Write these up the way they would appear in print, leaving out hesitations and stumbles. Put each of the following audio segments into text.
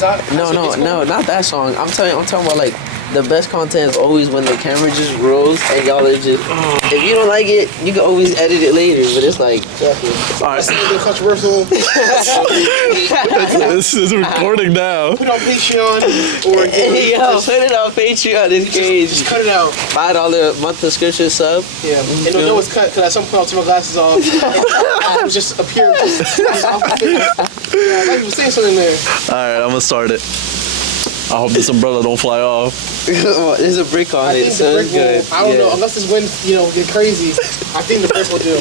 No, not that song. I'm talking about like the best content is always when the camera just rolls and y'all are just. If you don't like it, you can always edit it later. But it's like, all right, that's controversial. This is recording now. Put it on Patreon or put it on Patreon. It's crazy. Just cut it out. $5 month subscription sub. Yeah, and they'll know it's cut because at some point I'll take my glasses off. It will just appear. I was saying something there. All right, I'm gonna start it. I hope this umbrella don't fly off. There's a brick on it, so it's good. I don't know, unless this wind, get crazy. I think the brick will do.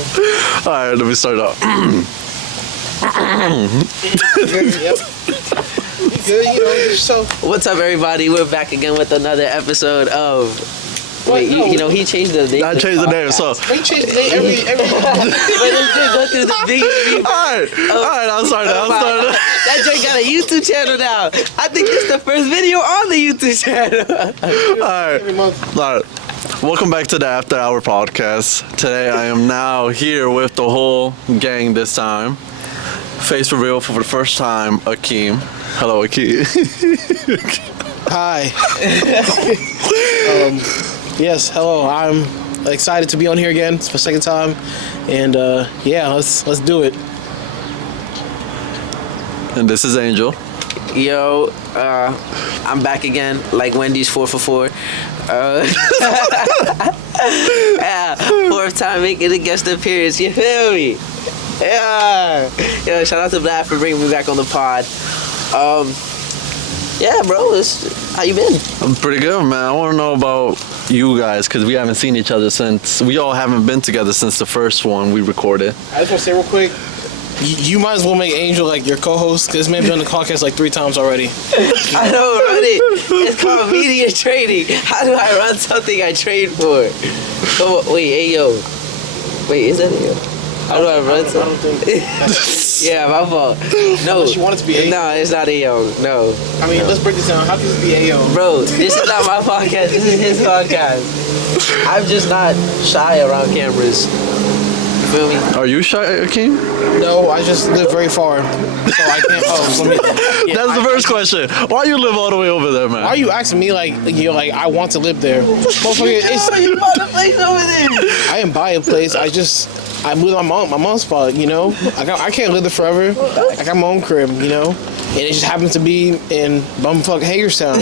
All right, let me start off. Yep. Good, yourself. What's up, everybody? We're back again with another episode of. Wait, he changed the name. I changed the name, so. He changed the name every. But let's just go through the big. All right, I'll start it. That Drake got a YouTube channel now. I think it's the first video on the YouTube channel. All right. Welcome back to the After Hour podcast. Today I am now here with the whole gang this time. Face reveal for the first time, Akim. Hello, Akim. Hi. Yes, hello. I'm excited to be on here again. It's my second time, and let's do it. And this is Angel. Yo, I'm back again, like Wendy's 4 for 4. Fourth time making a guest appearance. You feel me? Yeah. Yo, shout out to Vlad for bringing me back on the pod. Yeah, bro. How you been? I'm pretty good, man. I want to know about you guys because we haven't seen each other since. We all haven't been together since the first one we recorded. I just want to say real quick. You might as well make Angel like your co-host because this man been on the podcast like 3 times already. I don't run it. It's called media trading. How do I run something I trade for? Come on, wait, hey yo. Wait, is that it? How do I run something? Yeah, my fault. No. Unless you want it to be Ayo. No, it's not Ayo. No. I mean, let's break this down. How can this be Ayo? Bro, this is not my podcast. This is his podcast. I'm just not shy around cameras. You feel me? Are you shy, Akim? No, I just live very far, so I can't post. That's the first question. Why you live all the way over there, man? Why are you asking me like I want to live there? Motherfucker, You bought a place over there. I didn't buy a place. I moved my mom's spot. I can't live there forever. I got my own crib. And it just happens to be in bumfuck Hagerstown.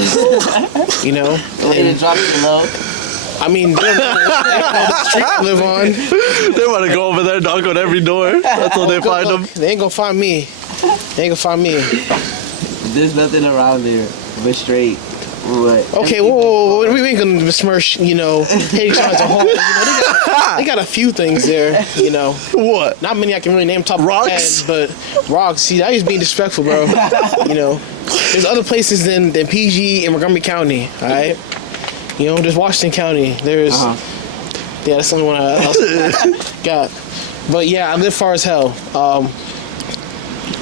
They didn't drop you low. I mean, they know the street I live on. They want to go over there, knock on every door. That's what they find them. They ain't gonna find me. There's nothing around there but straight. What? Okay, whoa. We ain't gonna besmirch, Hagerstown as a whole. They got a few things there, What? Not many I can really name top Rocks? of my head, but rocks. See, that is being disrespectful, bro. There's other places than PG and Montgomery County, all right? There's Washington County. There's, yeah, that's the only one I got. But yeah, I live far as hell.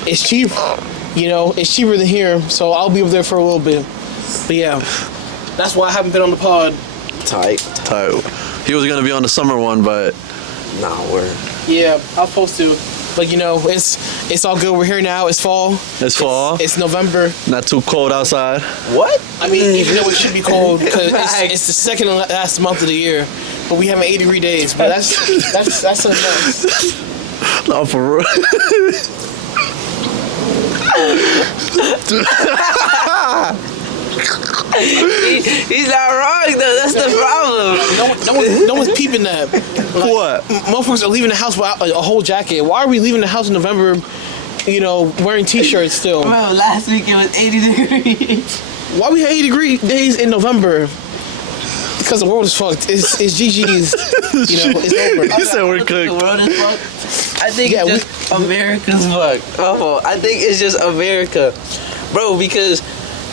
It's cheap, it's cheaper than here, so I'll be up there for a little bit. But yeah, that's why I haven't been on the pod. Tight. He was gonna be on the summer one, but Nah, word. Yeah, I was supposed to. But it's all good. We're here now. It's fall. It's fall. It's November. Not too cold outside. What? I mean, even though it should be cold because it's the second and last month of the year, but we having 80-degree days. But that's something else. No, for real. He's not wrong though. That's the problem. No one's peeping that. What? Motherfuckers are leaving the house without a whole jacket. Why are we leaving the house in November? Wearing t-shirts still. Bro, last week it was 80 degrees. Why we have 80-degree days in November? Because the world is fucked. It's GG's. It's over. You said we're cooked. The world is fucked. I think it's just America's fucked. Oh, I think it's just America, bro. Because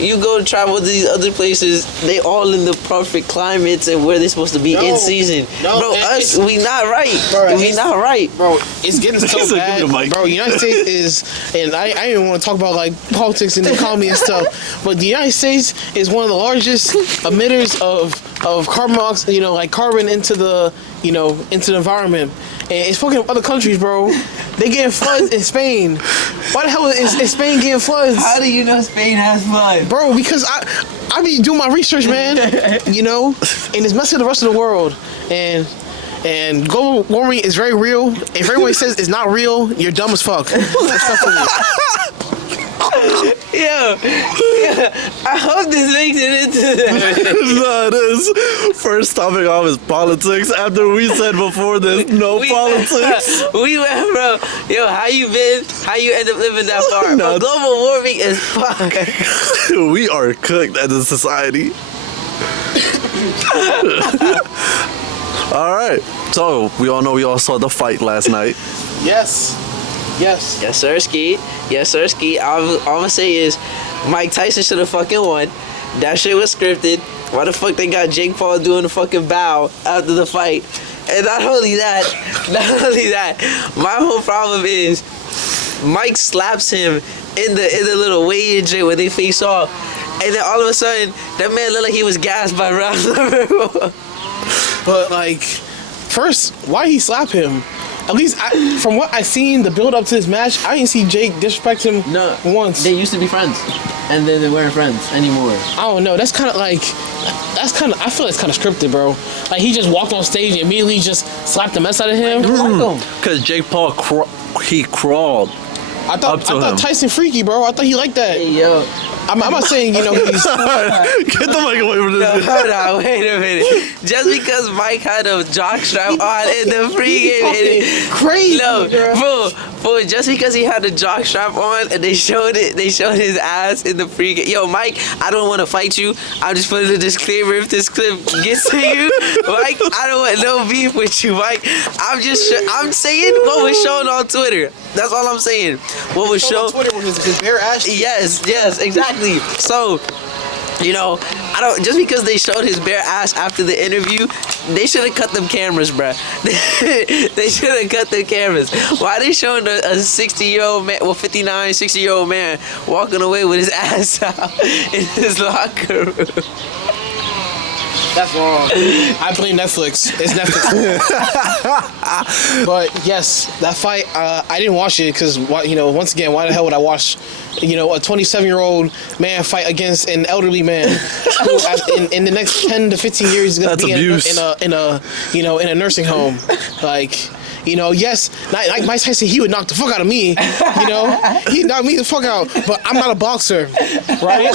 You go travel to these other places, they all in the perfect climates and where they're supposed to be in season. No, bro, us, we not right. Bro, we not right. Bro, it's getting so He's like, bad. "Give me the mic." Bro, United States is, and I didn't even want to talk about like politics and the economy and stuff, but the United States is one of the largest emitters of carbon monoxide, like carbon into the, into the environment. And it's fucking other countries, bro. They getting floods in Spain. Why the hell is Spain getting floods? How do you know Spain has floods? Bro, because I be doing my research, man. And it's messing the rest of the world. And global warming is very real. If everyone says it's not real, you're dumb as fuck. Respectfully. Yeah, I hope this makes it into that. No, it is. First topic off is politics. After we said before this, no politics. We went from, how you been? How you end up living that far? No. But global warming is fuck. We are cooked as a society. All right. So we all know we all saw the fight last night. Yes. Yes, sir, Ski. Yes, sir, Ski. All I'm gonna say is, Mike Tyson should have fucking won. That shit was scripted. Why the fuck they got Jake Paul doing the fucking bow after the fight? And not only that, my whole problem is, Mike slaps him in the little weigh-in gym where they face off, and then all of a sudden, that man looked like he was gassed by round number 1. But like, first, why he slap him? At least from what I seen, the build up to this match, I didn't see Jake disrespect him once. They used to be friends, and then they weren't friends anymore. I don't know. That's kind of like, I feel it's kind of scripted, bro. Like he just walked on stage and immediately just slapped the mess out of him. Because Jake Paul, he crawled. I thought Tyson freaky, bro. I thought he liked that. Hey, yo. I'm not saying, he's... Get the mic away from this. Hold on, wait a minute. Just because Mike had a jockstrap on in the pregame, crazy. No, bro, just because he had a jockstrap on and they showed his ass in the pregame. Yo, Mike, I don't want to fight you. I'm just putting a disclaimer if this clip gets to you. Mike, I don't want no beef with you, Mike. I'm saying what was shown on Twitter. That's all I'm saying. What was shown on Twitter was his bare ass. Yes, exactly. So, I don't. Just because they showed his bare ass after the interview, they should have cut them cameras, bruh. They should have cut the cameras. Why they showing a 60-year-old man, 59, 60-year-old man walking away with his ass out in his locker room? That's wrong. I blame Netflix. It's Netflix. But yes, that fight, I didn't watch it because, once again, why the hell would I watch, a 27-year-old man fight against an elderly man who, in the next 10 to 15 years, is going to be in a nursing home, like. Yes, like Mike Tyson, he would knock the fuck out of me. He'd knock me the fuck out. But I'm not a boxer, right?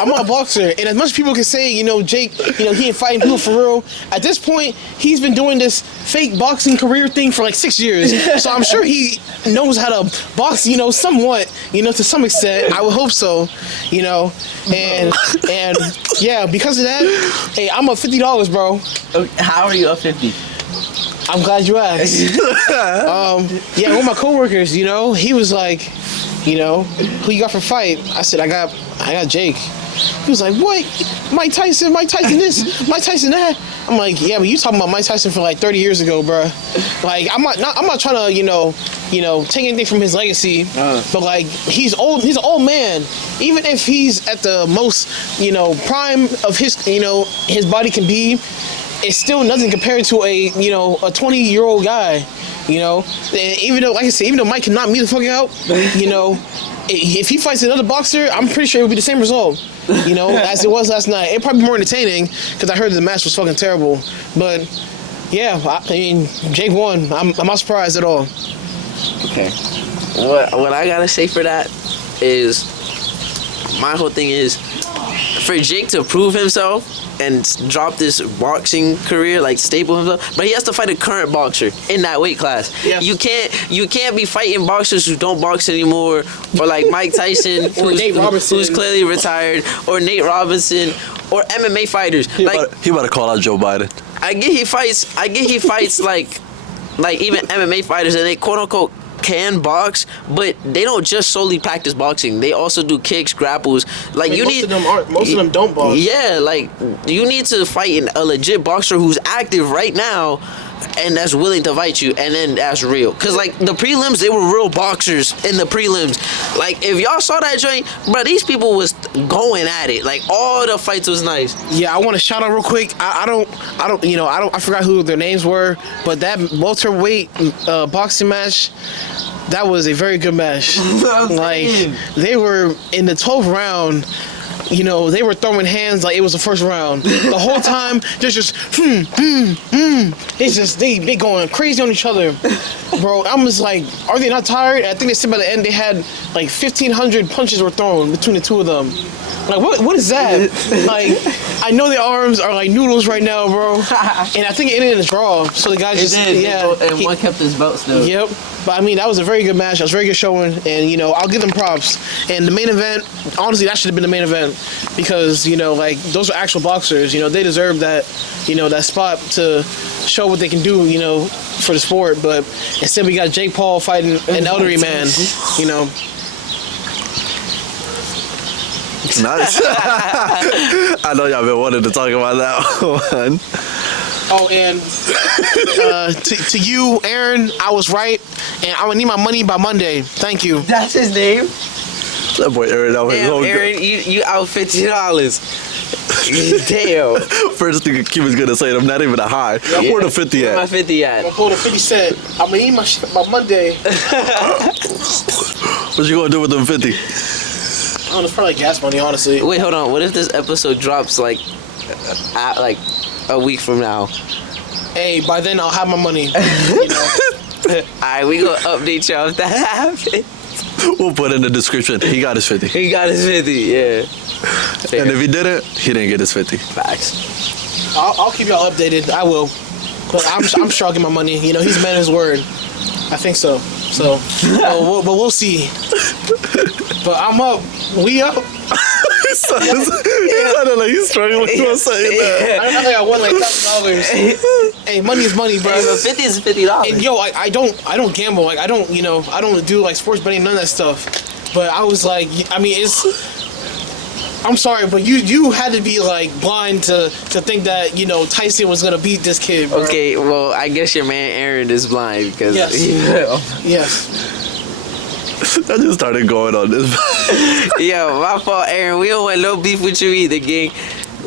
I'm not a boxer. And as much as people can say, Jake, he ain't fighting people for real. At this point, he's been doing this fake boxing career thing for like 6 years. So I'm sure he knows how to box, somewhat, to some extent. I would hope so, And yeah, because of that, hey, I'm up $50, bro. How are you up 50? I'm glad you asked. One of my coworkers, he was like, who you got for fight? I said, I got Jake. He was like, what? Mike Tyson this, Mike Tyson that. I'm like, yeah, but you talking about Mike Tyson from like 30 years ago, bro. Like, I'm not trying to, take anything from his legacy, but like, he's old. He's an old man. Even if he's at the most, prime of his, his body can be. It's still nothing compared to a 20-year-old guy, And even though, like I said, even though Mike can knock me the fuck out, if he fights another boxer, I'm pretty sure it would be the same result, as it was last night. It'd probably be more entertaining because I heard the match was fucking terrible. But yeah, Jake won. I'm not surprised at all. Okay. What I gotta say for that is, my whole thing is, for Jake to prove himself and drop this boxing career, like staple himself, but he has to fight a current boxer in that weight class. Yes. You can't be fighting boxers who don't box anymore, or like Mike Tyson, who's clearly retired, or Nate Robinson, or MMA fighters. He about to call out Joe Biden. I get he fights like even MMA fighters, and they quote unquote can box, but they don't just solely practice boxing. They also do kicks, grapples. Like most of them don't box. Yeah, like you need to fight a legit boxer who's active right now, and that's willing to fight you, and then that's real. Cause like the prelims, they were real boxers in the prelims. Like if y'all saw that joint, bro, these people was going at it. Like all the fights was nice. Yeah, I want to shout out real quick. I forgot who their names were, but that welterweight boxing match, that was a very good match. Like they were in the 12th round. They were throwing hands like it was the first round. The whole time, there's just, It's just, they going crazy on each other. Bro, I'm just like, are they not tired? I think they said by the end they had like 1,500 punches were thrown between the two of them. Like, what is that? Like, I know their arms are like noodles right now, bro. And I think it ended in a draw. So the guy just, and one kept his belt still. Yep. But I mean, that was a very good match. That was a very good showing. And, I'll give them props. And the main event, honestly, that should have been the main event. Because, like, those are actual boxers. They deserve that, that spot to show what they can do, for the sport. But instead, we got Jake Paul fighting an elderly man, Nice. I know y'all been wanting to talk about that one. Oh, and to you, Aaron, I was right, and I'm gonna need my money by Monday. Thank you. That's his name. That boy Aaron, that was Damn, Aaron, you out $50. Damn. First thing Akim was gonna say, I'm not even a high. Yeah. Where the 50 at? Where my 50 at? I'm gonna pull the 50 cent. I'm gonna need my shit by Monday. What you gonna do with them 50? I don't know, it's probably gas money, honestly. Wait, hold on. What if this episode drops like a week from now? Hey, by then I'll have my money. Alright, we gonna update y'all if that happens. We'll put in the description. He got his 50. He got his 50, yeah. Fair. And if he didn't, he didn't get his 50. Facts. I'll keep y'all updated. I will. But I'm sure I'll get my money. He's a man of his word. I think so. So, but we'll see. But I'm up. We up. He sounded like he's struggling with saying that. I think I won like $1,000. Hey, money is money, bro. Hey, but 50 is $50. And yo, I don't gamble. Like I don't do like sports betting, none of that stuff. But I was like, I mean, I'm sorry, but you had to be like blind to think that Tyson was gonna beat this kid, bro. Okay, well I guess your man Aaron is blind because yes. I just started going on this. Yo, my fault, Aaron. We don't want no beef with you either, gang.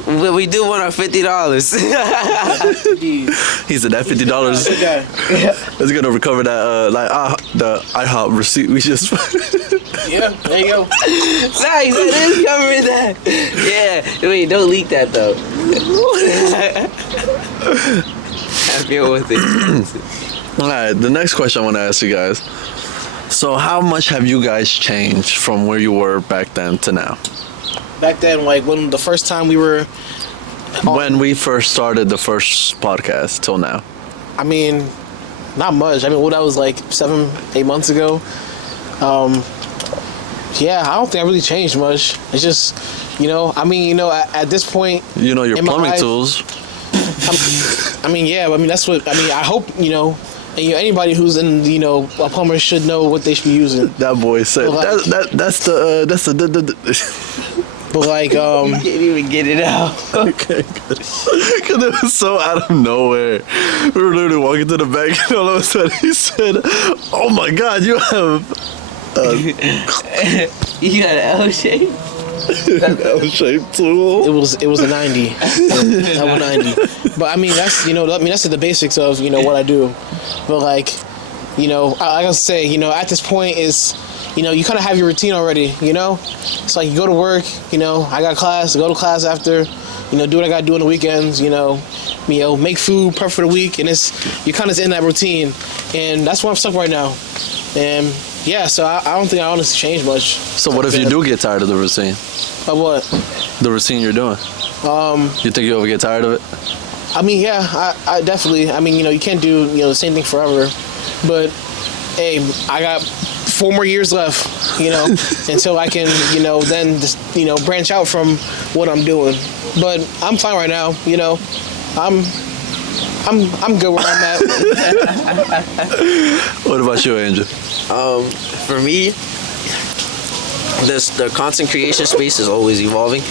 But we do want our $50. He said that $50 is gonna recover that the IHOP receipt we just. Yeah, there you go. Nice, it is covering that. Yeah, wait, don't leak that though. Have fun with it. All right, the next question I want to ask you guys. So, how much have you guys changed from where you were back then to now? Back then, like when the first time we were. When we first started the first podcast till now. I mean, not much. I mean, that was like 7-8 months ago. Yeah, I don't think I really changed much. It's just, at this point. Your plumbing tools. That's what, I hope, and anybody who's in, a plumber should know what they should be using. That boy said, that's the. But like, you can't even get it out. Okay, good. Because it was so out of nowhere. We were literally walking to the back, and all of a sudden he said, "Oh my God, you have." You got an L shape. L-shaped tool. It was a 90. Level 90. But that's that's the basics of what I do. But like, I gotta say, at this point is. You kind of have your routine already, It's like you go to work, I got class, go to class after, do what I got to do on the weekends, make food, prep for the week, and you're kind of in that routine. And that's where I'm stuck right now. And yeah, so I don't think I honestly changed much. So what if you do get tired of the routine? Of what? The routine you're doing. You think you'll ever get tired of it? I definitely, you can't do, the same thing forever. But, hey, I got 4 more years left, until I can, then just, branch out from what I'm doing. But I'm fine right now, I'm I'm good where I'm at. What about you, Angel? For me, the content creation space is always evolving.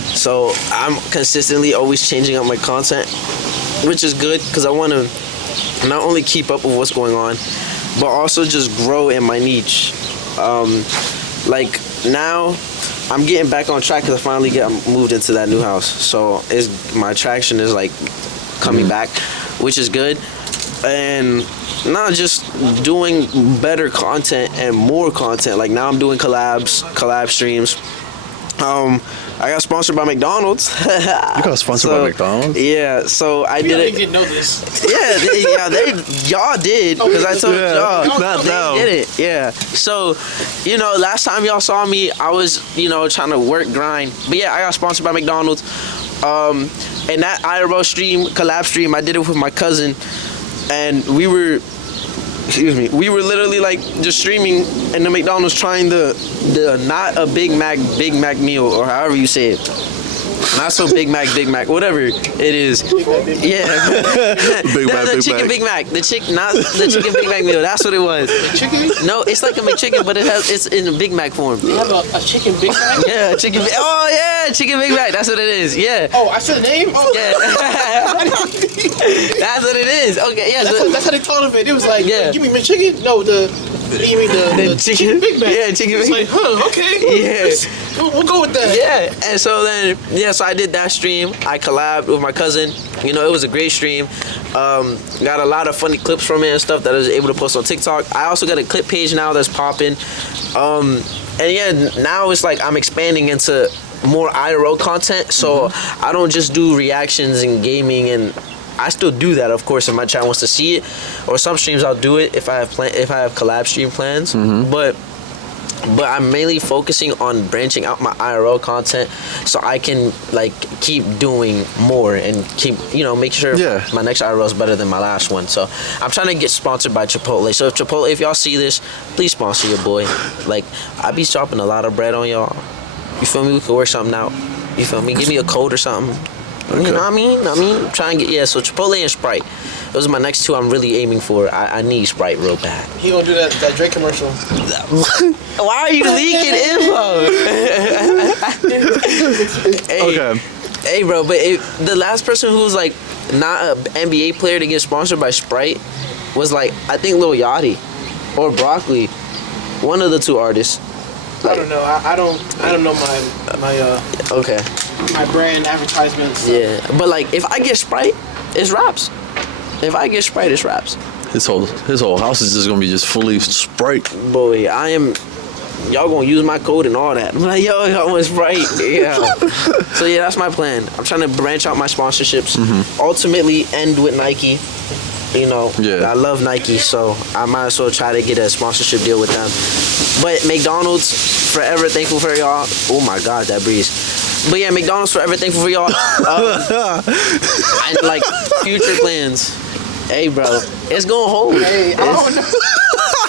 So I'm consistently always changing up my content, which is good because I want to not only keep up with what's going on, but also just grow in my niche. Like now, I'm getting back on track because I finally moved into that new house. So my traction is like coming back, which is good. And not just doing better content and more content. Like now I'm doing collab streams. I got sponsored by McDonald's. You got sponsored by McDonald's? Yeah, so I did it. didn't know this. Yeah, y'all did because I told y'all. Not now. They did it. Yeah. So, last time y'all saw me, I was, trying to work grind. But yeah, I got sponsored by McDonald's. And that IRL stream, collab stream, I did it with my cousin, and we were literally like just streaming in the McDonald's trying the not a Big Mac meal, or however you say it. Not so Big Mac, whatever it is. Yeah. The chicken Big Mac. The chicken Big Mac meal. That's what it was. Chicken? No, it's like a McChicken, but it's in a Big Mac form. You have a chicken Big Mac? Yeah, chicken Big Mac. That's what it is. Yeah. Oh, I said the name? Oh. Yeah. That's what it is. Okay, yeah. That's how they thought of it. It was like, Yeah. give me McChicken? No, you mean the chicken Big Mac? Yeah, chicken Big Mac. It's like, okay. Yeah. We'll go with that. Yeah, and so then, so I did that stream. I collabed with my cousin. It was a great stream. Got a lot of funny clips from it and stuff that I was able to post on TikTok. I also got a clip page now that's popping. And yeah, now it's like I'm expanding into more IRL content. So I don't just do reactions and gaming, and I still do that, of course, if my chat wants to see it. Or some streams I'll do it if I have collab stream plans. But I'm mainly focusing on branching out my IRL content so I can like keep doing more and keep make sure my next IRL is better than my last one. So I'm trying to get sponsored by Chipotle. So if y'all see this, please sponsor your boy. Like I be dropping a lot of bread on y'all. You feel me? We could work something out. You feel me? Give me a code or something. Okay. You know what I mean? Trying to get so Chipotle and Sprite. Those are my next two I'm really aiming for. I need Sprite real bad. He gonna do that Drake commercial. Why are you leaking info? Hey, bro, but the last person who was like not an NBA player to get sponsored by Sprite was like I think Lil Yachty or Broccoli, one of the two artists. I don't know. I don't know my brand advertisements. Yeah, but like if I get Sprite, it's raps. If I get Sprite, it's raps. His whole house is just gonna be just fully Sprite. Boy, y'all gonna use my code and all that. I'm like, yo, y'all want Sprite? Yeah. So yeah, that's my plan. I'm trying to branch out my sponsorships. Ultimately, end with Nike. I love Nike, so I might as well try to get a sponsorship deal with them. But McDonald's, forever thankful for y'all. Oh my God, that breeze. But yeah, McDonald's, forever thankful for y'all. And like future plans. Hey, bro, it's gonna hold. Hey, I don't know.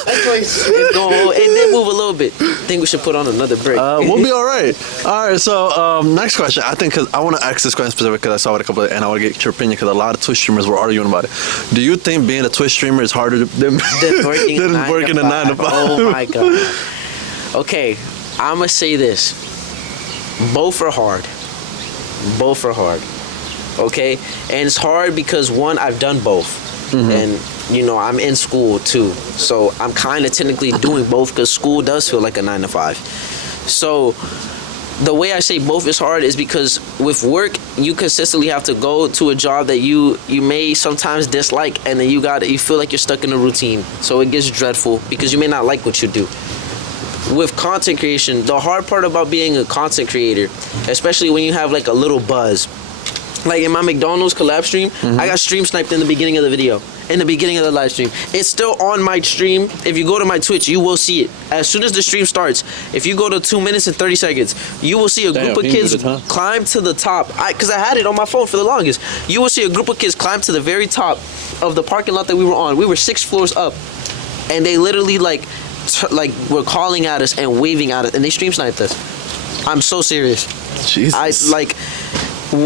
It's gonna hold. It did move a little bit. I think we should put on another brick. We'll be all right. All right, so next question. I think because I want to ask this question specific because I saw it a couple of, and I want to get your opinion because a lot of Twitch streamers were arguing about it. Do you think being a Twitch streamer is harder than working a 9 to 5? Oh my God. Okay, I'm gonna say this. Both are hard. Okay, and it's hard because one, I've done both. And I'm in school too, so I'm kind of technically doing both because school does feel like a 9 to 5. So the way I say both is hard is because with work you consistently have to go to a job that you may sometimes dislike, and then you feel like you're stuck in a routine, so it gets dreadful because you may not like what you do. With content creation, the hard part about being a content creator, especially when you have like a little buzz, like in my McDonald's collab stream, I got stream sniped in the beginning of the video, in the beginning of the live stream. It's still on my stream. If you go to my Twitch, you will see it. As soon as the stream starts, if you go to 2 minutes and 30 seconds, you will see a group of kids climb to the top. Because I had it on my phone for the longest. You will see a group of kids climb to the very top of the parking lot that we were on. We were 6 floors up. And they literally were calling at us and waving at us, and they stream sniped us. I'm so serious. Jesus.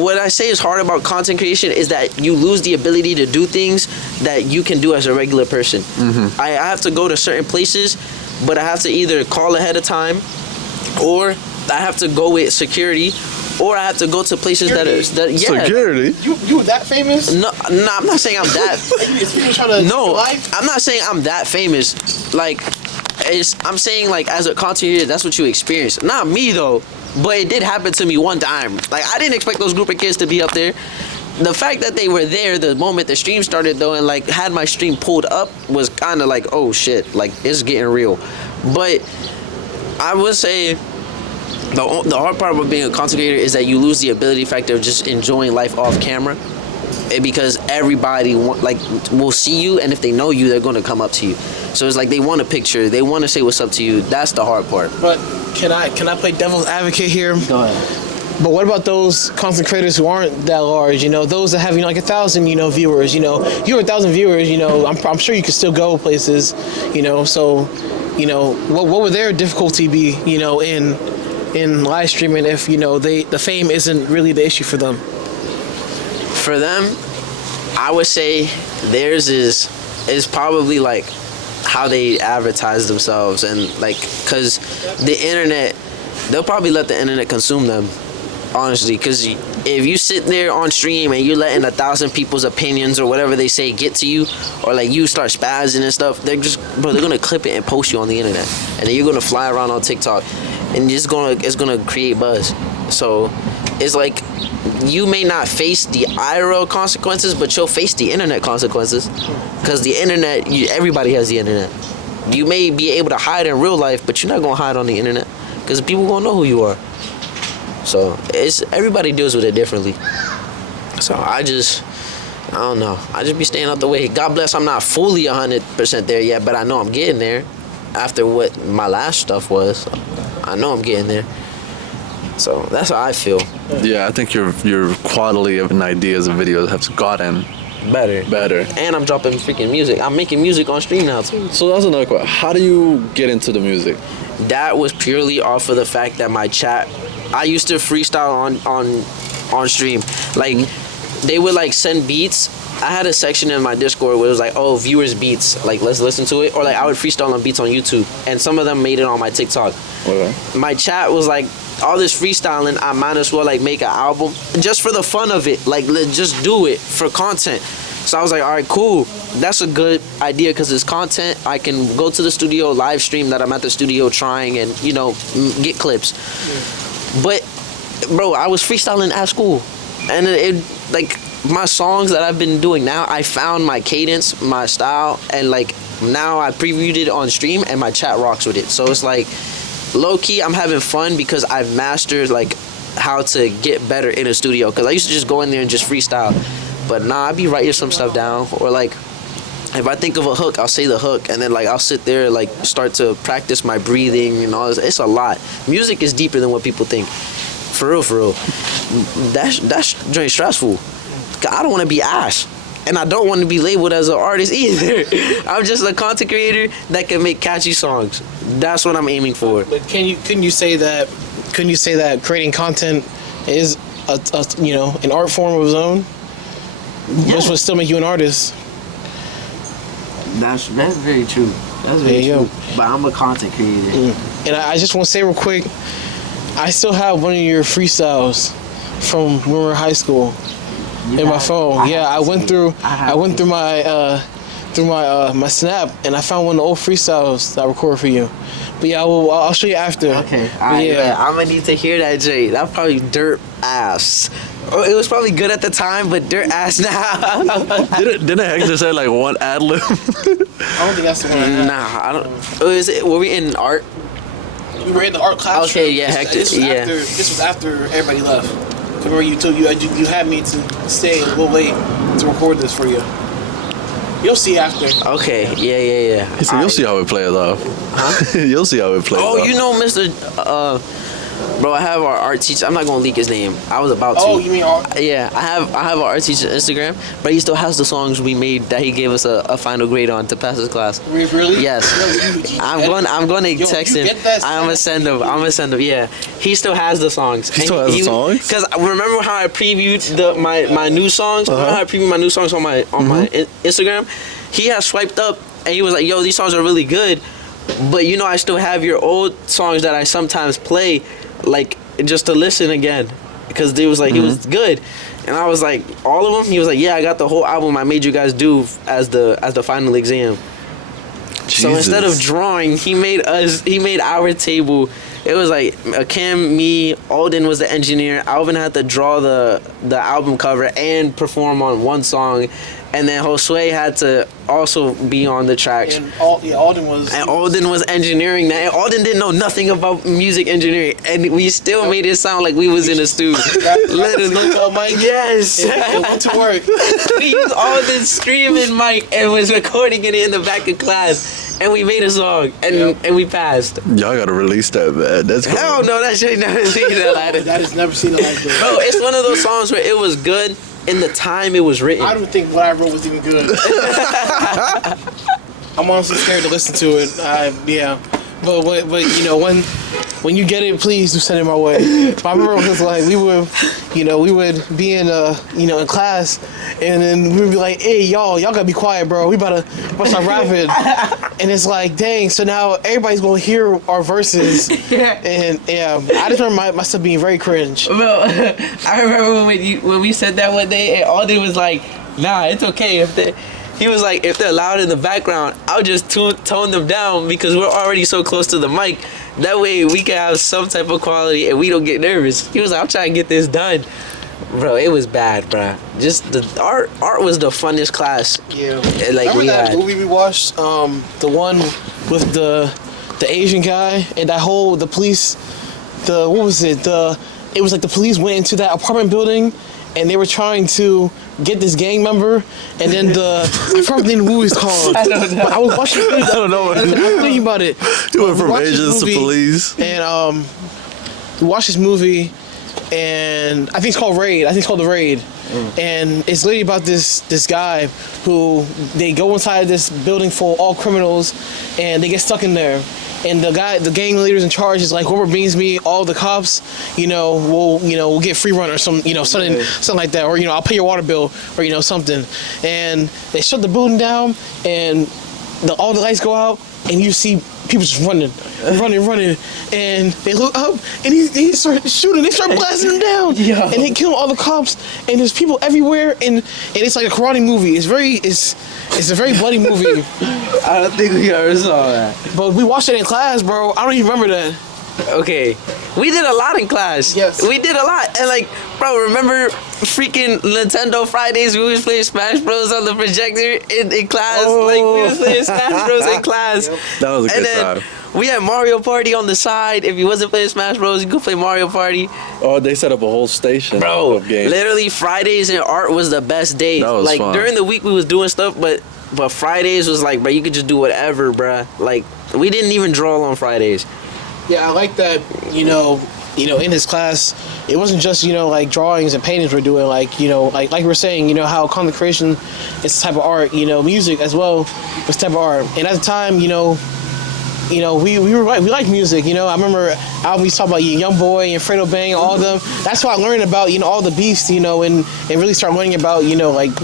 what I say is hard about content creation is that you lose the ability to do things that you can do as a regular person. I have to go to certain places, but I have to either call ahead of time, or I have to go with security, or I have to go to places Security? You that famous? No, I'm not saying I'm that. No, I'm not saying I'm that famous. Like, I'm saying like as a content creator, that's what you experience. Not me though, but it did happen to me one time. Like I didn't expect those group of kids to be up there. The fact that they were there the moment the stream started though, and like had my stream pulled up was kind of like, oh shit, like it's getting real. But I would say the hard part about being a content creator is that you lose the ability factor of just enjoying life off camera, because everybody will see you, and if they know you, they're going to come up to you. So it's like they want a picture, they want to say what's up to you. That's the hard part. But can I play devil's advocate here? Go ahead. But what about those content creators who aren't that large? You know, those that have like 1,000 viewers. You know, you have 1,000 viewers. You know, I'm sure you could still go places. You know, so what would their difficulty be? You know, in live streaming if the fame isn't really the issue for them. For them, I would say theirs is probably like how they advertise themselves, and like because the internet, they'll probably let the internet consume them, honestly, because if you sit there on stream and you're letting 1,000 people's opinions or whatever they say get to you, or like you start spazzing and stuff, they're gonna clip it and post you on the internet, and then you're gonna fly around on TikTok, and it's gonna create buzz. So it's like you may not face the IRL consequences, but you'll face the internet consequences, because the internet, everybody has the internet. You may be able to hide in real life, but you're not gonna hide on the internet, because people gonna know who you are. So everybody deals with it differently. So I don't know. I just be staying out the way. God bless, I'm not fully 100% there yet, but I know I'm getting there. After what my last stuff was, I know I'm getting there. So that's how I feel. Yeah, I think your quality of ideas and videos have gotten better. And I'm dropping freaking music. I'm making music on stream now too. So that's another question. How do you get into the music? That was purely off of the fact that my chat, I used to freestyle on stream. Like they would like send beats. I had a section in my Discord where it was like, oh, viewers beats, like let's listen to it. Or like I would freestyle on beats on YouTube, and some of them made it on my TikTok. Okay. My chat was like, all this freestyling, I might as well like make an album just for the fun of it. Like just do it for content. So I was like, all right, cool. That's a good idea because it's content. I can go to the studio, live stream that I'm at the studio trying, and get clips. Yeah. But bro, I was freestyling at school, and it like my songs that I've been doing now, I found my cadence, my style, and like now I previewed it on stream and my chat rocks with it. So it's like low key I'm having fun because I've mastered like how to get better in a studio, because I used to just go in there and just freestyle, but nah, I be writing some stuff down, or like if I think of a hook, I'll say the hook, and then like I'll sit there like start to practice my breathing and all this. It's a lot. Music is deeper than what people think. For real. That's very stressful. I don't want to be ass, and I don't want to be labeled as an artist either. I'm just a content creator that can make catchy songs. That's what I'm aiming for. But couldn't you say that creating content is an art form of its own, which would still make you an artist? That's very true. That's very true. But I'm a content creator. And I just want to say real quick, I still have one of your freestyles from when we were in high school in my phone. I went through my Snap, and I found one of the old freestyles that I recorded for you. But yeah, I'll show you after. Okay. I'm gonna need to hear that, Jay. That's probably dirt ass. It was probably good at the time, but dirt ass now. Didn't Hector say like one ad lib? I don't think that's the one. Nah, I don't. Were we in art? We were in the art class. Okay, yeah, Hector. This was after everybody left. Remember, you had me to stay and we'll wait to record this for you. You'll see after. Okay, yeah. He said, you'll see how it plays off. Huh? You'll see how it plays off. Oh, you know Mr. Bro, I have our art teacher. I'm not gonna leak his name. I was about to. Oh, you mean art? Yeah, I have our art teacher Instagram, but he still has the songs we made that he gave us a final grade on to pass his class. Really? Yes. I'm going to text him. I'm gonna send him. Yeah, he still has the songs. He still has the songs. Cause remember how I previewed my new songs? Remember how I previewed my new songs on my Instagram? He has swiped up and he was like, "Yo, these songs are really good, but you know I still have your old songs that I sometimes play, like just to listen again, because they was like it was good." And I was like, "All of them?" He was like, "Yeah, I got the whole album I made you guys do as the final exam." Jesus. So instead of drawing, he made our table. It was like Akim, me, Alden was the engineer. Alvin had to draw the album cover and perform on one song, and then Josue had to also be on the tracks. And Alden was engineering that. And Alden didn't know nothing about music engineering, and we still made it sound like we was in a studio. Literally, yes. It went to work. We used Alden's screaming mic and was recording it in the back of class. And we made a song, and we passed. Y'all gotta release that, man. That's cool. Hell no, that shit never seen that like that. That has never seen it like this. Bro, it's one of those songs where it was good in the time it was written. I don't think what I wrote was even good. I'm honestly scared to listen to it. Yeah, but you know, when you get it, please do send it my way. I remember it was like we would be in in class, and then we would be like, "Hey, y'all gotta be quiet, bro. We about to start rapping." And it's like, dang. So now everybody's gonna hear our verses, and yeah, I just remember myself being very cringe. Bro, I remember when we said that one day, and Alden was like, "Nah, it's okay if they." He was like, if they're loud in the background, I'll just tone them down because we're already so close to the mic. That way we can have some type of quality and we don't get nervous. He was like, I'm trying to get this done. Bro, it was bad, bro. Just the art was the funnest class. Yeah. Like remember that movie we watched? The one with the Asian guy and that whole, the police, what was it? It was like the police went into that apartment building and they were trying to get this gang member, and then I forgot what the movie is called. I don't know. But I was watching it. I don't know. I was thinking about it. You went from Asians to police. And we watched this movie, and I think it's called Raid. I think it's called The Raid. And it's literally about this guy who they go inside this building full of all criminals, and they get stuck in there. And the gang leader's in charge is like, whoever beats me, all the cops, we'll get free run or something like that, or I'll pay your water bill or something. And they shut the building down, and all the lights go out, and you see people just running, and they look up, and he starts shooting. They start blasting him down, and they kill all the cops. And there's people everywhere, and it's like a karate movie. It's a very bloody movie. I don't think we ever saw that. But we watched it in class, bro. I don't even remember that. Okay, we did a lot in class. Yes, we did a lot, and bro, remember freaking Nintendo Fridays? We was playing Smash Bros on the projector in class. Oh. We was playing Smash Bros in class. Yep. That was a good time. We had Mario Party on the side. If you wasn't playing Smash Bros, you could play Mario Party. Oh, they set up a whole station. Bro, of games. literally Fridays in art was the best day. That was fun. During the week we was doing stuff, but Fridays was like, bro, you could just do whatever, bro. We didn't even draw on Fridays. Yeah, I like that. In his class, it wasn't just drawings and paintings we're doing. Like we're saying, how content creation is a type of art. Music as well was a type of art. And at the time, we like music. I remember Alvin used to talk about Young Boy and Fredo Bang and all of them. That's why I learned about all the beefs. And really start learning about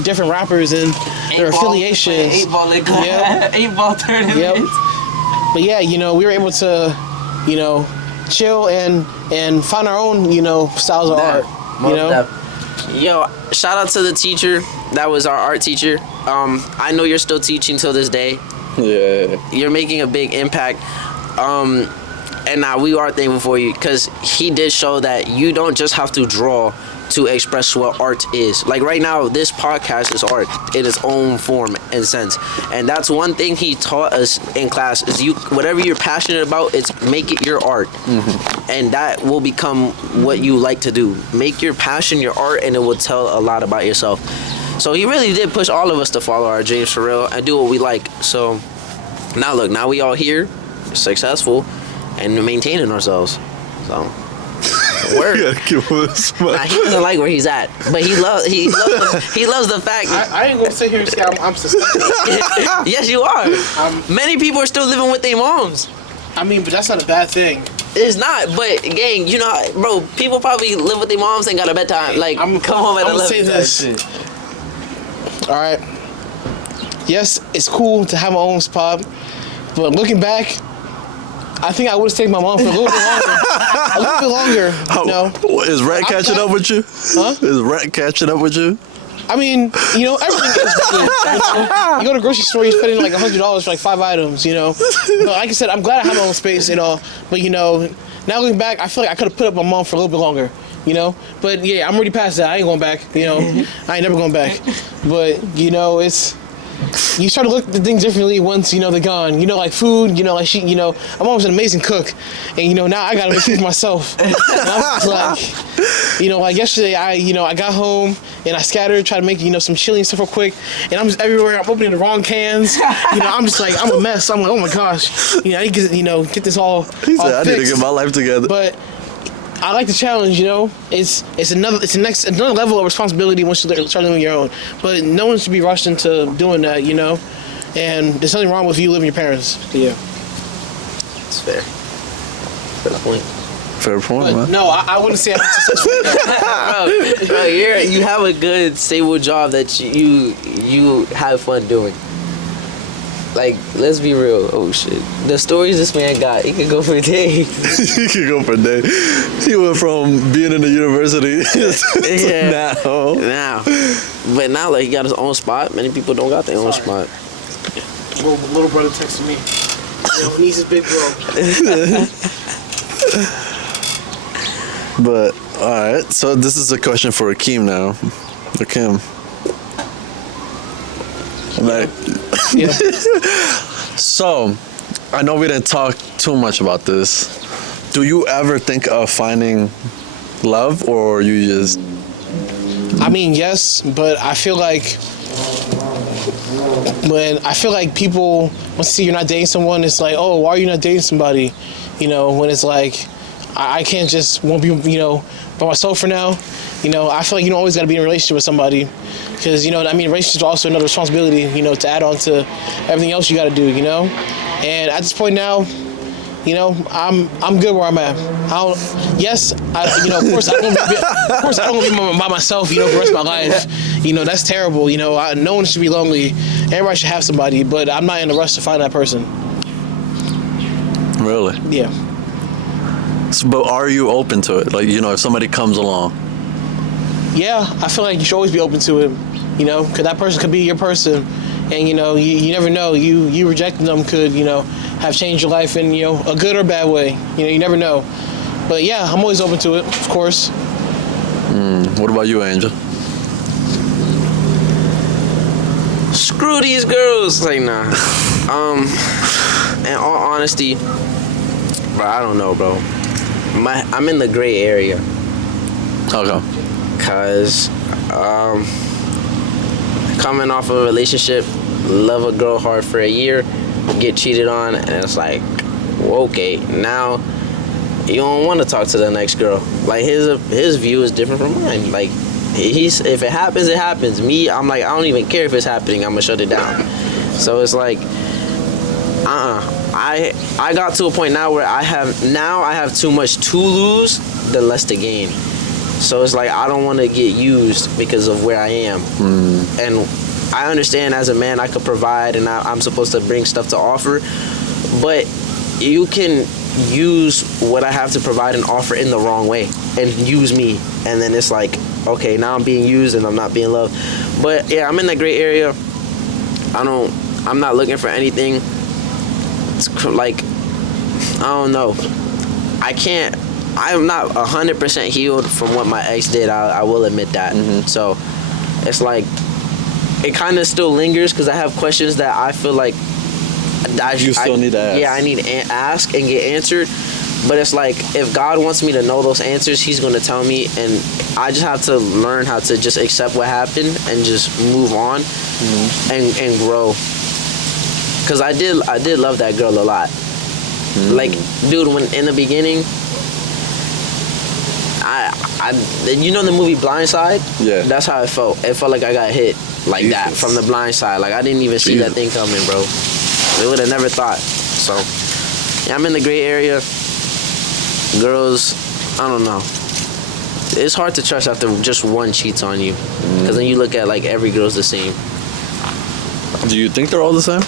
different rappers and their affiliations. 8-ball in class. Yep. 8-ball tournaments. Yep. But yeah, we were able to chill and find our own styles of art. Yo, shout out to the teacher. That was our art teacher. I know you're still teaching till this day. Yeah. You're making a big impact. And we are thankful for you because he did show that you don't just have to draw to express what art is. Like right now, this podcast is art in its own form and sense. And that's one thing he taught us in class is whatever you're passionate about, make it your art. Mm-hmm. And that will become what you like to do. Make your passion your art and it will tell a lot about yourself. So he really did push all of us to follow our dreams for real and do what we like. So now look, now we all here, successful, and maintaining ourselves. So Word. You gotta keep him in the spot. Nah, he doesn't like where he's at, but he loves the fact. I ain't gonna sit here and say I'm suspecting. Yes, you are. Many people are still living with their moms. I mean, but that's not a bad thing. It's not, but gang, you know, bro, people probably live with their moms and got a bedtime. Like, come home at 11. I'm gonna say this. All right. Yes, it's cool to have my own spot, but looking back, I think I would have stayed with my mom for a little bit longer. A little bit longer. You know? Is Rat catching up with you? Huh? Is Rat catching up with you? I mean, you know, everything is good. You know? You go to the grocery store, you spend like $100 for like 5 items, you know. But like I said, I'm glad I have my own space and all. But, you know, now looking back, I feel like I could have put up with my mom for a little bit longer, you know. But, yeah, I'm already past that. I ain't going back, you know. I ain't never going back. But, you know, you start to look at things differently once, you know, they're gone. You know, like food, you know, like my mom was an amazing cook. And, you know, now I got to make food for myself. And I'm just like, you know, like yesterday, I got home and I scattered, tried to make, you know, some chili and stuff real quick. And I'm just everywhere. I'm opening the wrong cans. You know, I'm just like, I'm a mess. I'm like, oh my gosh. You know, I need to get this all He said, I need to fixed. get my life together. But I like the challenge, you know. It's another level of responsibility once you start living your own. But no one should be rushed into doing that, you know. And there's nothing wrong with you living with your parents. Yeah. It's fair. Fair point. Fair point, But man. no, I wouldn't say I'm successful. Bro, you have a good, stable job that you have fun doing. Like, let's be real. Oh, shit. The stories this man got, he could go for days. He could go for days. He went from being in the university Yeah. to now. Now. But now, like, he got his own spot. Many people don't got their own spot. Little brother texted me. You know, niece is big bro. But, alright. So, this is a question for Akim now. Akim. Like, Yeah. so, I know we didn't talk too much about this. Do you ever think of finding love, or you just... I mean, yes, but I feel like people once they see you're not dating someone, it's like, oh, why are you not dating somebody? You know, when it's like, I can't just won't be, you know, by myself for now. You know, I feel like you don't always got to be in a relationship with somebody, because, you know, I mean, relationships are also another responsibility, you know, to add on to everything else you got to do, you know. And at this point now, you know, I'm good where I'm at. Of course I don't want to be by myself, you know, for the rest of my life. You know, that's terrible. You know, no one should be lonely. Everybody should have somebody, but I'm not in a rush to find that person. Really? Yeah. So, but are you open to it? Like, you know, if somebody comes along. Yeah, I feel like you should always be open to it, you know, because that person could be your person. And, you know, you never know. You rejecting them could, you know, have changed your life in, you know, a good or bad way. You know, you never know. But, yeah, I'm always open to it, of course. What about you, Angel? Screw these girls. Like, nah. In all honesty, bro, I don't know, bro. I'm in the gray area. Okay. Cause coming off of a relationship, love a girl hard for a year, get cheated on, and it's like, well, okay, now you don't want to talk to the next girl. Like, his view is different from mine. Like, if it happens, it happens. Me, I'm like, I don't even care if it's happening. I'm gonna shut it down. So it's like, I got to a point now where I have too much to lose than less to gain. So it's like, I don't want to get used because of where I am. And I understand as a man I could provide and I'm supposed to bring stuff to offer, but you can use what I have to provide and offer in the wrong way and use me, and then it's like, okay, now I'm being used and I'm not being loved. But yeah, I'm in that gray area. I'm not looking for anything. It's like, I don't know. I'm not 100% healed from what my ex did. I will admit that. So it's like, it kind of still lingers because I have questions that I feel like You still need to ask. Yeah, I need to ask and get answered. But it's like, if God wants me to know those answers, He's going to tell me, and I just have to learn how to just accept what happened and just move on and grow. Because I did love that girl a lot. Like, dude, when in the beginning, you know the movie Blind Side? Yeah. That's how it felt. It felt like I got hit like that Jesus. from the blind side. Like I didn't even see that thing coming, bro. They would have never thought. So, yeah, I'm in the gray area. Girls, I don't know. It's hard to trust after just one cheats on you. Because then you look at like every girl's the same. Do you think they're all the same?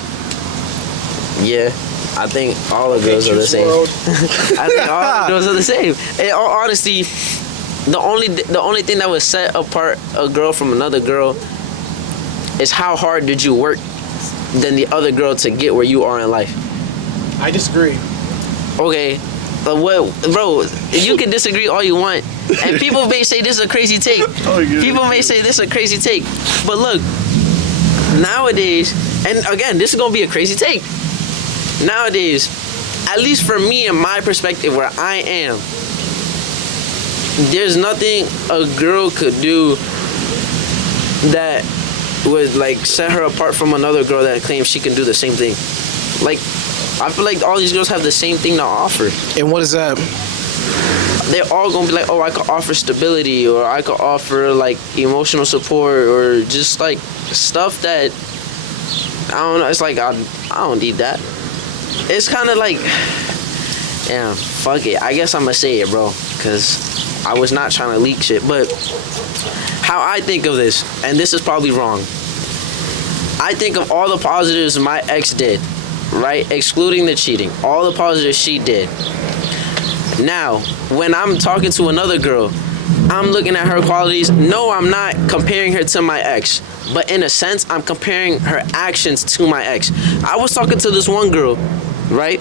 Yeah. I think all the girls are the same. I think all the girls are the same. In all honesty, the only thing that would set apart a girl from another girl is how hard did you work than the other girl to get where you are in life. I disagree. Okay, but what, bro? You can disagree all you want, and people may say this is a crazy take. People may say this is a crazy take, but look, nowadays, and again, this is gonna be a crazy take. Nowadays, at least for me and my perspective where I am, there's nothing a girl could do that would like set her apart from another girl that claims she can do the same thing. Like, I feel like all these girls have the same thing to offer. And what is that? They're all gonna be like, oh, I could offer stability, or I could offer like emotional support, or just like stuff that I don't know. It's like I don't need that. It's kind of like, yeah, fuck it. I guess I'm gonna say it, bro, because I was not trying to leak shit. But how I think of this, and this is probably wrong, I think of all the positives my ex did, right? Excluding the cheating. All the positives she did. Now, when I'm talking to another girl, I'm looking at her qualities. No, I'm not comparing her to my ex. But in a sense, I'm comparing her actions to my ex. I was talking to this one girl, right?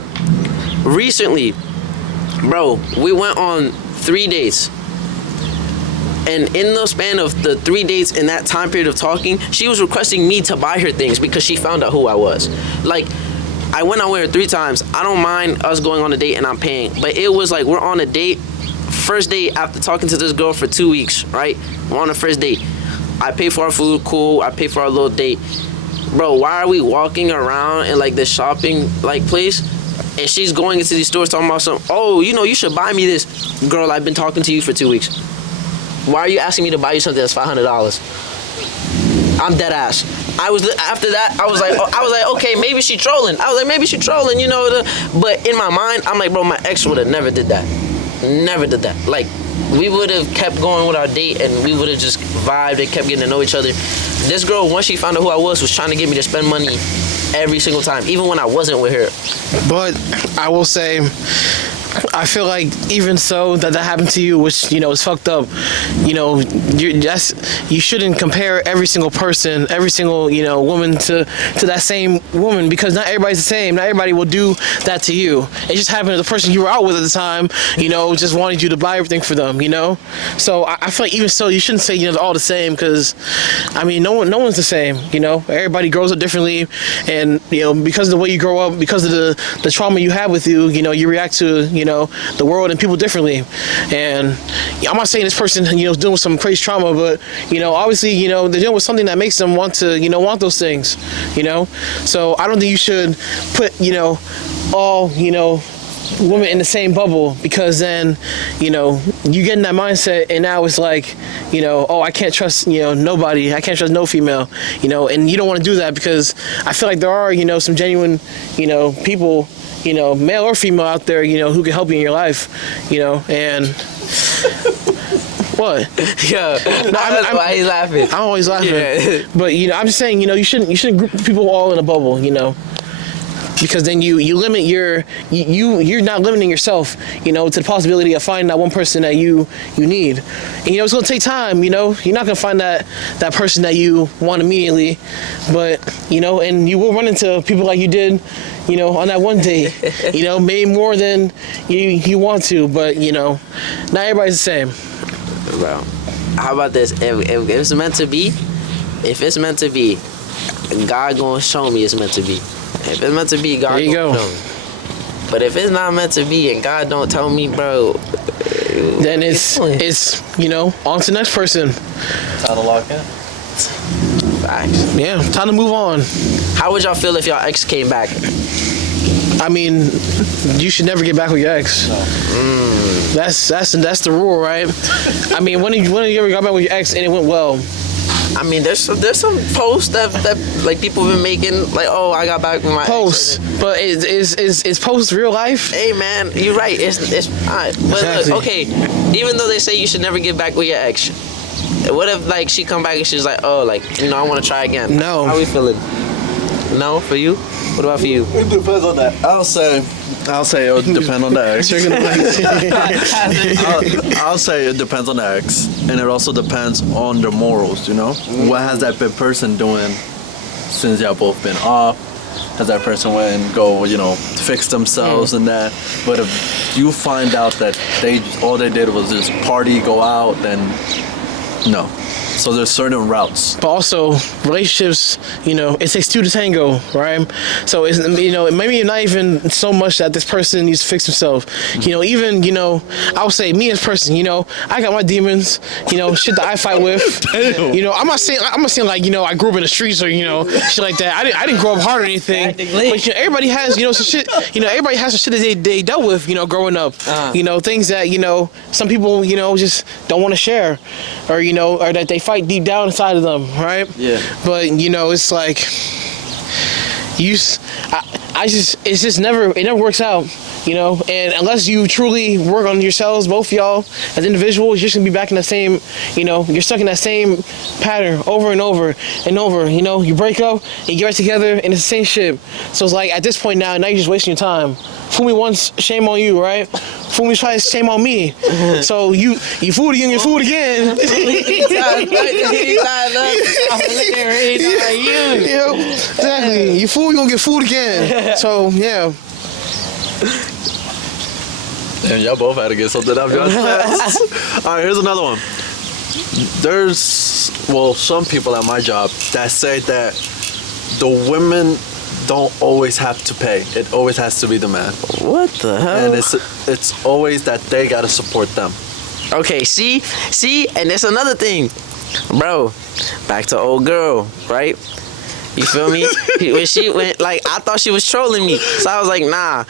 Recently, bro, we went on 3 dates. And in the span of the 3 dates, in that time period of talking, she was requesting me to buy her things because she found out who I was. Like, I went out with her 3 times. I don't mind us going on a date and I'm paying. But it was like, we're on a date. First date after talking to this girl for 2 weeks, right? We're on the first date. I pay for our food, cool. I pay for our little date. Bro, why are we walking around in like this shopping like place? And she's going into these stores talking about something. Oh, you know, you should buy me this. Girl, I've been talking to you for 2 weeks. Why are you asking me to buy you something that's $500? I'm dead ass. After that, I was like, okay, maybe she trolling. You know. But in my mind, I'm like, bro, my ex would have never did that. Never did that. Like, we would have kept going with our date and we would have just vibed and kept getting to know each other. This girl, once she found out who I was trying to get me to spend money every single time, even when I wasn't with her. But I will say, I feel like even so that happened to you, which, you know, is fucked up. You know, you shouldn't compare every single person, every single, you know, woman to that same woman, because not everybody's the same. Not everybody will do that to you. It just happened to the person you were out with at the time, you know, just wanted you to buy everything for them, you know. So I feel like even so, you shouldn't say, you know, they're all the same, because I mean, no one's the same, you know. Everybody grows up differently, and you know, because of the way you grow up, because of the trauma you have with you, you know, you react to, you know, the world and people differently. And I'm not saying this person, you know, is dealing with some crazy trauma, but you know, obviously, you know, they're dealing with something that makes them want to, you know, want those things, you know. So I don't think you should put, you know, all, you know, women in the same bubble, because then, you know, you get in that mindset and now it's like, you know, oh, I can't trust, you know, nobody. I can't trust no female, you know. And you don't want to do that, because I feel like there are, you know, some genuine, you know, people, you know, male or female out there, you know, who can help you in your life, you know. And what? Yeah, that's why he's laughing. I'm always laughing. Yeah. But you know, I'm just saying, you know, you shouldn't group people all in a bubble, you know, because then you limit you're not limiting yourself, you know, to the possibility of finding that one person that you need. And you know, it's gonna take time, you know. You're not gonna find that person that you want immediately, but you know, and you will run into people like you did, you know, on that one date. You know, maybe more than you want to, but you know, not everybody's the same. Bro, how about this? If it's meant to be, God gonna show me it's meant to be. If it's meant to be, God gonna show me. But if it's not meant to be and God don't tell me, bro, then it's you know, on to the next person. Time to lock in. Facts. Yeah, time to move on. How would y'all feel if y'all ex came back? I mean, you should never get back with your ex. No. That's the rule, right? I mean, when you ever got back with your ex and it went well? I mean, there's some posts that like people have been making, like, oh, I got back with my Posts, ex. but is post real life? Hey man, you're right. It's but Exactly. look, okay. Even though they say you should never get back with your ex, what if like she come back and she's like, oh, like, you know, I want to try again? No. How we feeling? No, for you? What about for you? It depends on that. I'll say it would depend on the ex. I'll say it depends on the ex, and it also depends on their morals. You know, what has that person doing since y'all both been off? Has that person went and go, you know, fix themselves and that? But if you find out that all they did was just party, go out, then no. So there's certain routes. But also, relationships, you know, it takes two to tango, right? So, it's, you know, maybe not even so much that this person needs to fix himself. You know, even, you know, I would say me as a person, you know, I got my demons, you know, shit that I fight with. You know, I'm not saying like, you know, I grew up in the streets or, you know, shit like that. I didn't grow up hard or anything. But, you know, everybody has, you know, some shit, you know, everybody has some shit that they dealt with, you know, growing up. You know, things that, you know, some people, you know, just don't want to share, or, you know, or that they fight deep down inside of them, right? Yeah. But, you know, it's like, it never works out, you know, and unless you truly work on yourselves, both of y'all, as individuals, you're just gonna be back in the same, you know, you're stuck in that same pattern over and over and over, you know, you break up, and you get back together, and it's the same shit. So it's like, at this point now you're just wasting your time. Fool me once, shame on you, right? Fool me twice, shame on me. So you fooled again, you fooled again. Yeah, exactly. You fool, you gonna get fooled again. So yeah. Damn, y'all both had to get something up your chest. All right, here's another one. There's, some people at my job that say that the women don't always have to pay. It always has to be the man. What the hell? And it's always that they gotta support them. Okay, see, and it's another thing, bro. Back to old girl, right? You feel me? When she went, like, I thought she was trolling me, so I was like, nah,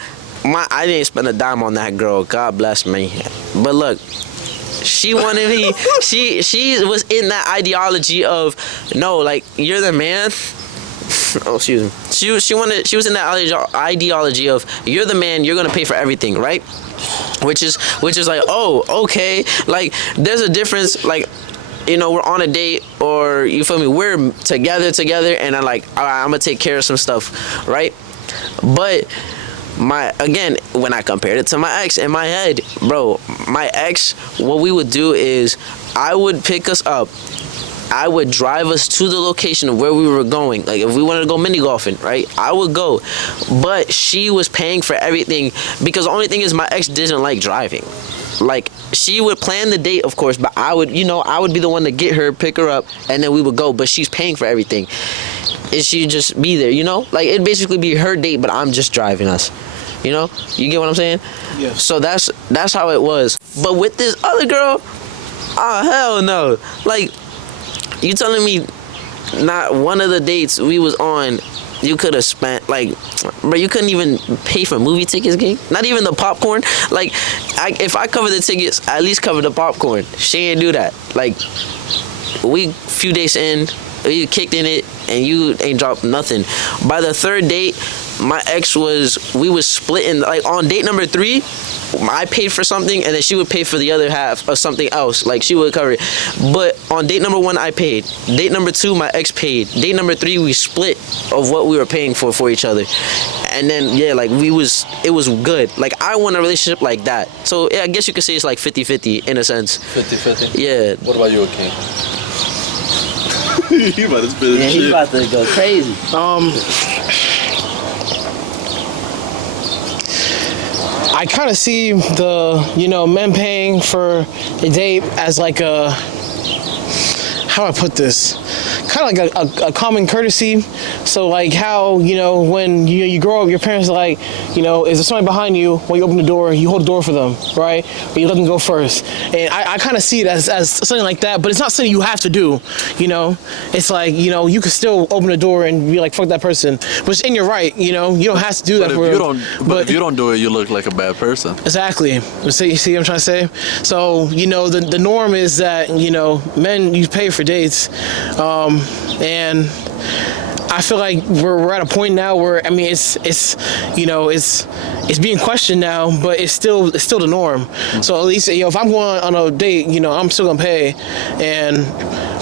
I didn't spend a dime on that girl. God bless me. But look, she wanted me. She was in that ideology of, no, like, you're the man. Oh, excuse me. She was in that ideology of, you're the man, you're gonna pay for everything, right? Which is like, oh, okay. Like, there's a difference, like, you know, we're on a date, or, you feel me, we're together, and I'm like, all right, I'm gonna take care of some stuff, right? But again, when I compared it to my ex, in my head, bro, my ex, what we would do is, I would pick us up, I would drive us to the location of where we were going. Like, if we wanted to go mini golfing, right, I would go. But she was paying for everything, because the only thing is, my ex didn't like driving. Like, she would plan the date, of course, but I would be the one to get her, pick her up, and then we would go. But she's paying for everything, and she'd just be there, you know? Like, it'd basically be her date, but I'm just driving us. You know? You get what I'm saying? Yeah. So that's how it was. But with this other girl, oh, hell no. Like, you telling me not one of the dates we was on, you could have spent, like, bro, you couldn't even pay for movie tickets, gang? Not even the popcorn? Like, if I cover the tickets, I at least cover the popcorn. She ain't do that. Like, we few days in, you kicked in it, and you ain't dropped nothing. By the third date, my ex we was splitting. Like, on date number 3, I paid for something, and then she would pay for the other half of something else. Like, she would cover it. But on date number 1, I paid. Date number 2, my ex paid. Date number 3, we split of what we were paying for each other. And then, yeah, like, it was good. Like, I want a relationship like that. So, yeah, I guess you could say it's like 50-50 in a sense. 50-50? Yeah. What about you, Akim? He about to spit his shit. He about to go crazy. I kind of see the, you know, men paying for a date as like a, how do I put this? kind of like a common courtesy. So like how, you know, when you grow up, your parents are like, you know, is there somebody behind you when you open the door, you hold the door for them, right? But you let them go first. And I kind of see it as something like that, but it's not something you have to do, you know? It's like, you know, you can still open the door and be like, fuck that person. But it's in your right, you know? You don't have to do that for them. But if you don't do it, you look like a bad person. Exactly. See what I'm trying to say? So, you know, the norm is that, you know, men, you pay for dates. And I feel like we're at a point now where, I mean, it's you know, it's being questioned now, but it's still the norm. So at least, you know, if I'm going on a date, you know, I'm still gonna pay. And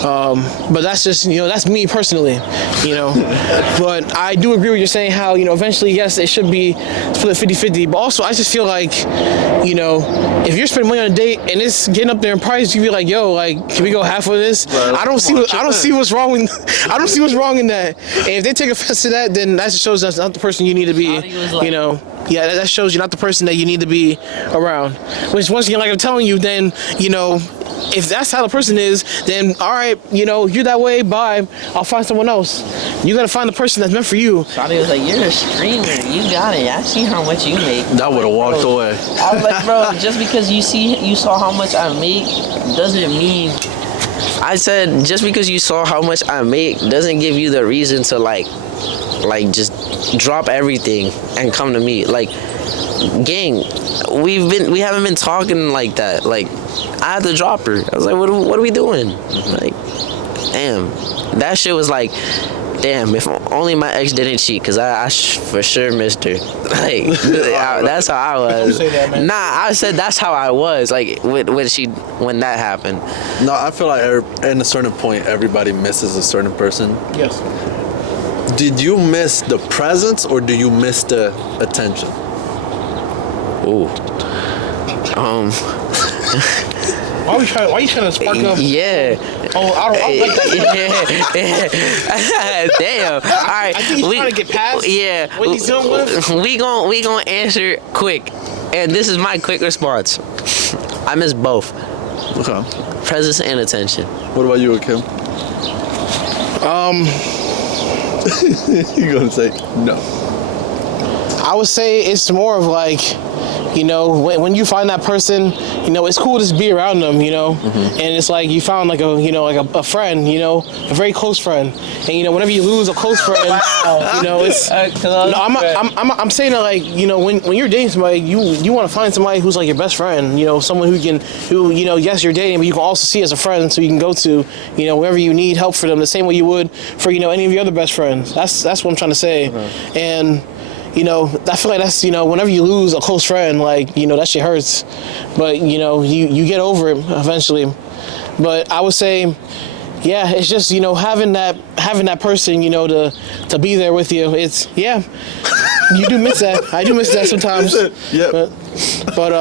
but that's just, you know, that's me personally, you know. But I do agree with you saying how, you know, eventually, yes, it should be split 50-50. But also, I just feel like, you know, if you're spending money on a date and it's getting up there in price, you be like, yo, like, can we go half of this? Right. I don't see what's wrong with I don't see what's wrong in that. And if they take offense to that, then that just shows that's not the person you need to be, you know. Yeah, that shows you're not the person that you need to be around. Which, once again, like I'm telling you, then, you know, if that's how the person is, then all right, you know, you're that way, bye. I'll find someone else. You gotta find the person that's meant for you. Shawty was like, you're a streamer. You got it. I see how much you make. That would have walked away. I was like, bro, just because you saw how much I make doesn't mean. I said, just because you saw how much I make doesn't give you the reason to like just drop everything and come to me. Like, gang, we haven't been talking like that. Like, I had to drop her. I was like, what are we doing? Like, damn, that shit was like, damn, if only my ex didn't cheat, because I for sure missed her. Like, that's how I was. Nah, I said that's how I was, like, when that happened. No, I feel like at a certain point, everybody misses a certain person. Yes. Did you miss the presence or do you miss the attention? Ooh. Why are you trying to spark up? Yeah. Oh, I don't like that. Yeah. Damn. All right. I think he's trying to get past. Yeah. What he's dealing with. We gonna answer quick, and this is my quick response. I miss both. Okay. Presence and attention. What about you, Akim? You're gonna say no. I would say it's more of like, you know, when you find that person, you know, it's cool to just be around them, you know, and it's like you found like a friend, you know, a very close friend, and you know, whenever you lose a close friend, you know, it's. I'm saying that, like, you know, when you're dating somebody, you want to find somebody who's like your best friend, you know, someone who you know, yes, you're dating, but you can also see as a friend, so you can go to, you know, wherever you need help for them, the same way you would for, you know, any of your other best friends. That's what I'm trying to say, and. You know, I feel like that's, you know, whenever you lose a close friend, like, you know, that shit hurts. But, you know, you get over it eventually. But I would say, yeah, it's just, you know, having that person, you know, to be there with you. It's, yeah, you do miss that. I do miss that sometimes. Yeah. But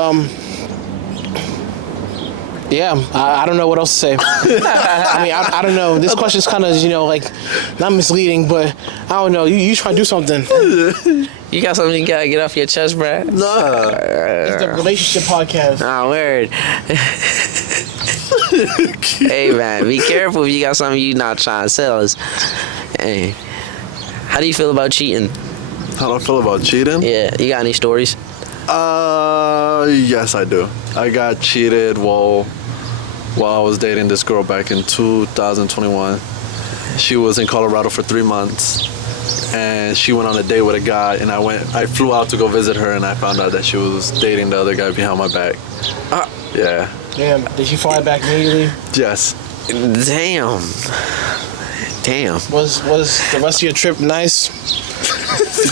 yeah, I don't know what else to say. I mean, I don't know. This question's kind of, you know, like, not misleading, but I don't know. You try to do something. You got something you gotta get off your chest, bruh? Nah. It's the relationship podcast. Nah, word. Hey, man, be careful if you got something you not trying to sell us. Hey, how do you feel about cheating? How do I feel about cheating? Yeah, you got any stories? Yes, I do. I got cheated while I was dating this girl back in 2021. She was in Colorado for 3 months, and she went on a date with a guy, and I flew out to go visit her, and I found out that she was dating the other guy behind my back. Yeah. Damn, did she fly back immediately? Yes. Damn. Was the rest of your trip nice?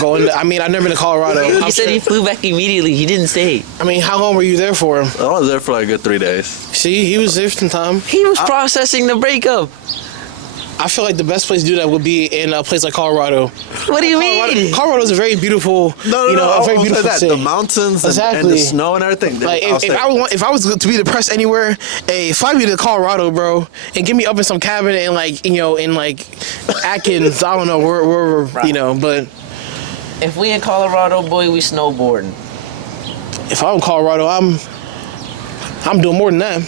I mean, I've never been to Colorado. He said he flew back immediately. He didn't stay. I mean, how long were you there for? I was there for like a good 3 days. See, he was there some time. He was processing the breakup. I feel like the best place to do that would be in a place like Colorado. What do you mean? Colorado's a very beautiful, a very beautiful city. The mountains and the snow and everything. Like if I was to be depressed anywhere, hey, fly me to Colorado, bro, and get me up in some cabin in like, you know, in like Atkins, I don't know where right. You know, but if we in Colorado, boy, we snowboarding. If I'm in Colorado, I'm doing more than that.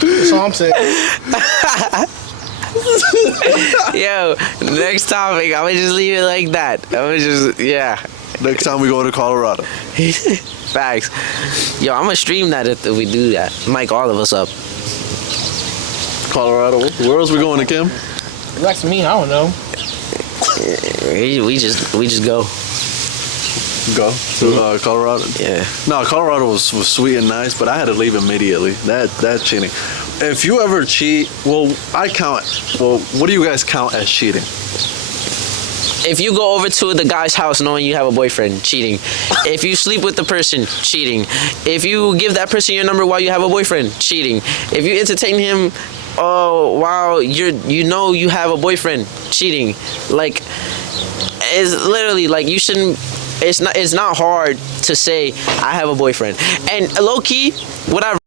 That's all I'm saying. Yo, next topic. I'm gonna just leave it like that. I'm gonna just, yeah. Next time we go to Colorado. Facts. Yo, I'm gonna stream that if we do that. Mic all of us up. Colorado. Where else we going, Akim? You ask me, I don't know. We just go. Go to Colorado. Yeah. No, Colorado was sweet and nice, but I had to leave immediately. That's cheating. If you ever cheat, well, what do you guys count as cheating? If you go over to the guy's house knowing you have a boyfriend, cheating. If you sleep with the person, cheating. If you give that person your number while you have a boyfriend, cheating. If you entertain him, while you know you have a boyfriend, cheating. Like, it's literally like you shouldn't. It's not hard to say I have a boyfriend. And low key, what I've